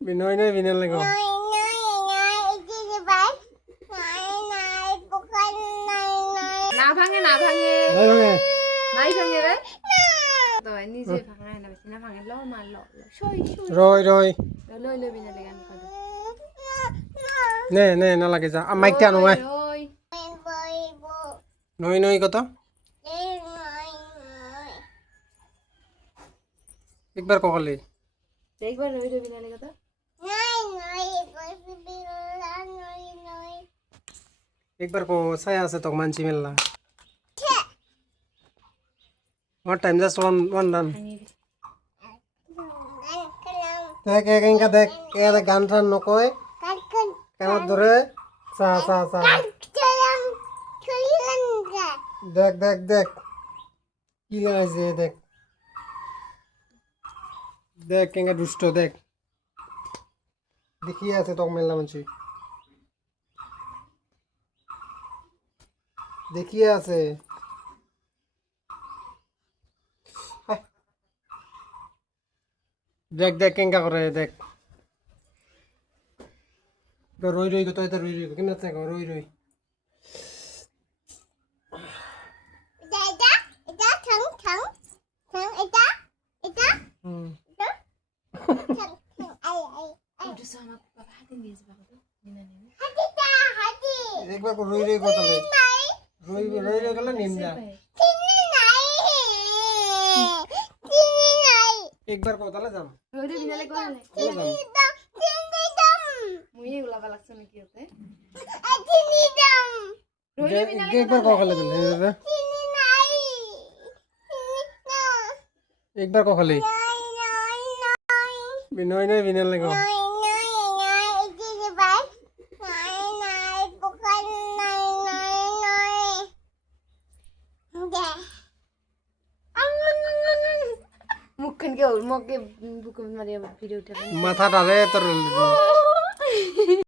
বিনয় নাই বিনালে গো না ভাঙে না ভাঙে নাই ভাঙে নাই ভাঙে রে তো নিজে ভাঙায় না বেশি না ভাঙে ল মার ল সই সই রই রই লই লই বিনালে গান কর নে নে না লাগে যা মাইকটা আনো আয় ওই নই নই কত একবার কখালি একবার রই রই বিনালে কথা একবার কো ছায়া আছে তো মানছি মেললা One time, just one run. দেখ এখানকা দেখ এর গান টান নকয় কেন ধরে সা সা সা দেখ দেখ দেখ কি লাগাইছে দেখ দেখ কেঙ্গা দুষ্ট দেখ দেখিয়ে আছে তক মেলা মানছি দেখিয়ে আছে দেখ দেখ কেঙ্গা করে দেখ রই রই কত এটা রই রই কেন আছে রই রই একবার রই রই কত রই রই রই গেল নিম যা একবার কোথালে যাম রই রই বিনালে কোথালে মুই এগুলা লাগছে নাকি ওতে রই রই বিনালে একবার কখালে দিলে একবার কখালি বিনয় নাই বিনালে গো মুখখান কে মুখে বুকে মারিয়া ভিডিও উঠে মাথা ডালে তোর